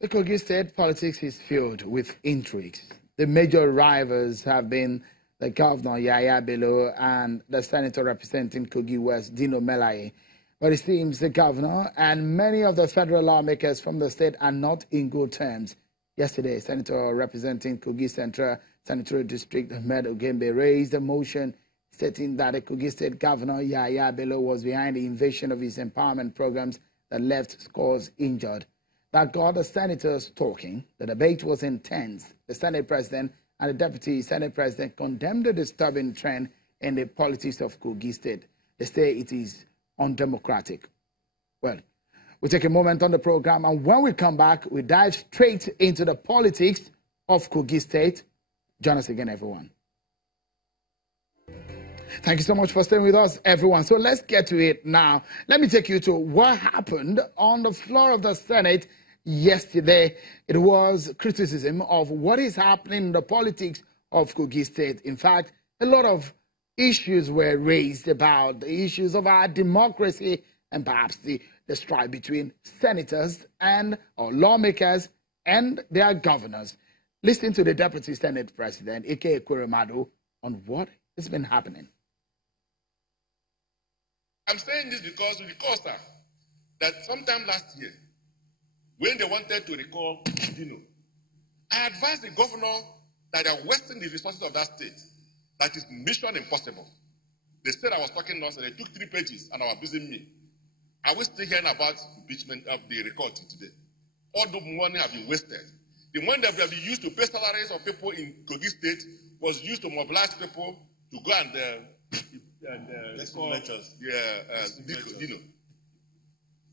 The Kogi state politics is filled with intrigues. The major rivals have been the governor, Yaya Bello, and the senator representing Kogi West, Dino Melaye. But it seems the governor and many of the federal lawmakers from the state are not in good terms. Yesterday, Senator representing Kogi Central Senatorial District, Ahmed Ogembe, raised a motion stating that the Kogi state governor, Yaya Bello, was behind the invasion of his empowerment programs that left scores injured. That got the senators talking. The debate was intense. The Senate President and the Deputy Senate President condemned the disturbing trend in the politics of Kogi State. They say it is undemocratic. Well, we take a moment on the program, and when we come back, we dive straight into the politics of Kogi State. Join us again, everyone. Thank you so much for staying with us, everyone. So let's get to it now. Let me take you to what happened on the floor of the Senate yesterday. It was criticism of what is happening in the politics of Kogi State. In fact, a lot of issues were raised about the issues of our democracy and perhaps the strife between senators and or lawmakers and their governors. Listen to the Deputy Senate President, Ike Ekweremadu, on what has been happening. I'm saying this because we recall, sir, that sometime last year, when they wanted to recall Dino, I advised the governor that they are wasting the resources of that state. That is mission impossible. They said I was talking nonsense. They took 3 pages and are abusing me. Are we still hearing about impeachment of the record today? All the money have been wasted. The money that will be used to pay salaries of people in Kogi State was used to mobilize people to go and Dino.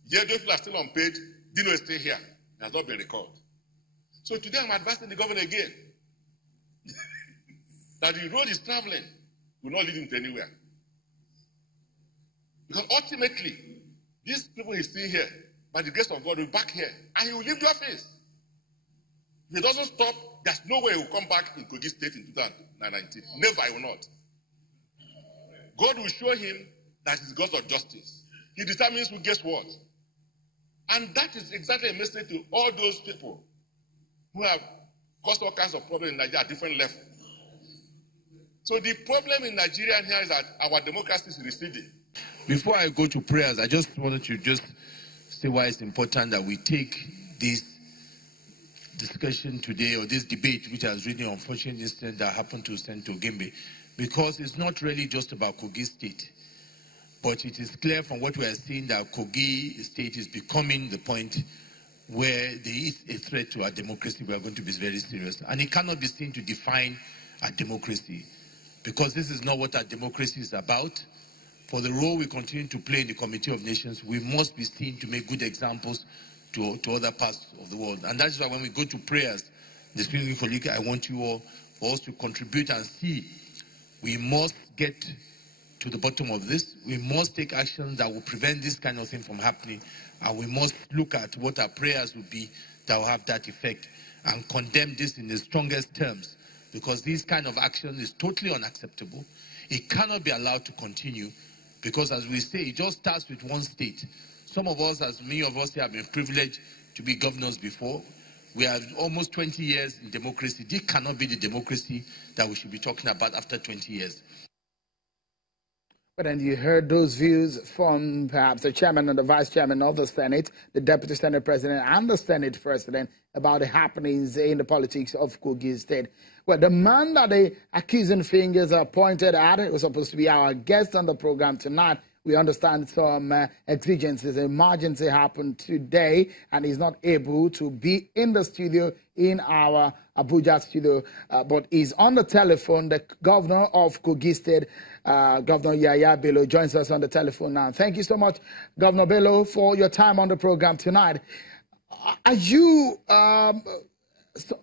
Yet those people are still unpaid. Dino is still here. It has not been recalled. So today I'm advising the governor again that the road is traveling will not lead him to anywhere. Because ultimately, these people he's seeing here, by the grace of God, will be back here and he will leave the office. If he doesn't stop, there's no way he will come back in Kogi State in 2019. Never, I will not. God will show him that he's God of justice. He determines who gets what. And that is exactly a message to all those people who have caused all kinds of problems in Nigeria at different levels. So the problem in Nigeria here is that our democracy is receding. Before I go to prayers, I just wanted to just say why it's important that we take this discussion today, or this debate, which has really unfortunate incident that happened to Senator Ogembe, because it's not really just about Kogi State. But it is clear from what we are seeing that Kogi State is becoming the point where there is a threat to our democracy. We are going to be very serious. And it cannot be seen to define our democracy, because this is not what our democracy is about. For the role we continue to play in the Committee of Nations, we must be seen to make good examples to other parts of the world. And that's why when we go to prayers, the Spirit colleague, I want you all for us to contribute and see. We must get to the bottom of this. We must take actions that will prevent this kind of thing from happening. And we must look at what our prayers would be that will have that effect and condemn this in the strongest terms, because this kind of action is totally unacceptable. It cannot be allowed to continue, because as we say, it just starts with one state. Some of us, as many of us here, have been privileged to be governors before. We have almost 20 years in democracy. This cannot be the democracy that we should be talking about after 20 years. But then you heard those views from perhaps the chairman and the vice chairman of the Senate, the deputy Senate president and the Senate president about the happenings in the politics of Kogi State. Well, the man that the accusing fingers are pointed at was supposed to be our guest on the program tonight. We understand some exigencies, emergency happened today, and he's not able to be in the studio, in our Abuja studio, but he's on the telephone. The governor of Kogi State, Governor Yaya Bello, joins us on the telephone now. Thank you so much, Governor Bello, for your time on the program tonight. Are you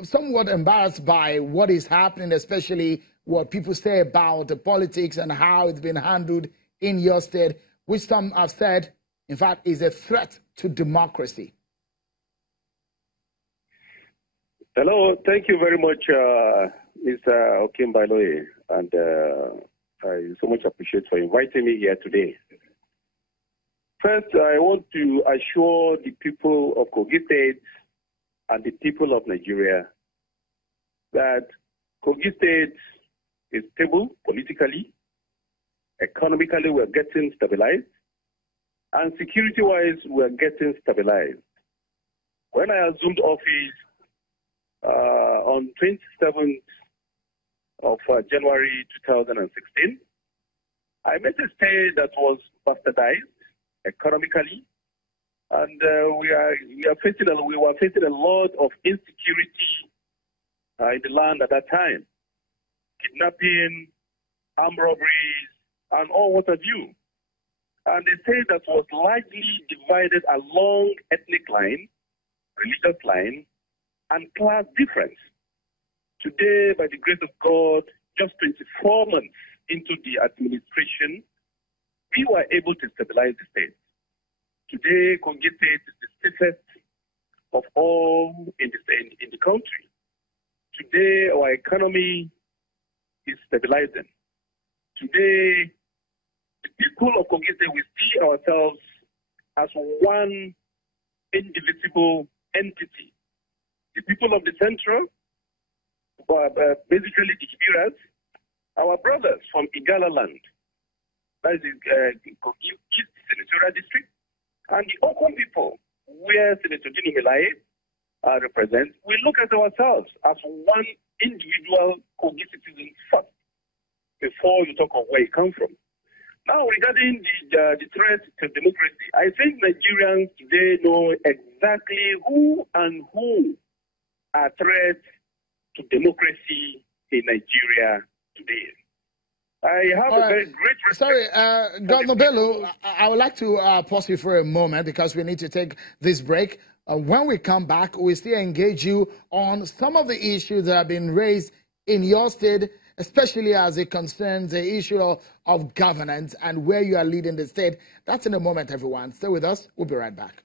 somewhat embarrassed by what is happening, especially what people say about the politics and how it's been handled in your state, which some have said, in fact, is a threat to democracy? Hello, thank you very much, Mr. Okimbaloye, and I so much appreciate for inviting me here today. First, I want to assure the people of Kogi State and the people of Nigeria that Kogi State is stable politically, economically we're getting stabilized, and security-wise we're getting stabilized. When I assumed office on 27th of January 2016, I met a state that was bastardized economically, and we were facing a lot of insecurity in the land at that time, kidnapping, armed robberies, and all what have you. And a state that was largely divided along ethnic line, religious line, and class difference. Today, by the grace of God, just 24 months into the administration, we were able to stabilize the state. Today, Kogi State is the safest of all in the country. Today, our economy is stabilizing. Today, the people of Kogi State, we see ourselves as one indivisible entity. The people of the Central, basically the Kibiras, our brothers from Igala land, that is Kogi East Senatorial District, and the Okon people, where Senator Dino Melaye represents, we look at ourselves as one individual Kogi citizen first, before you talk of where you come from. Now, regarding the threat to democracy, I think Nigerians today know exactly who are threats to democracy in Nigeria today. I have a very great respect. Sorry, Governor Bello, I would like to pause you for a moment because we need to take this break. When we come back, we still engage you on some of the issues that have been raised in your state, especially as it concerns the issue of governance and where you are leading the state. That's in a moment, everyone. Stay with us. We'll be right back.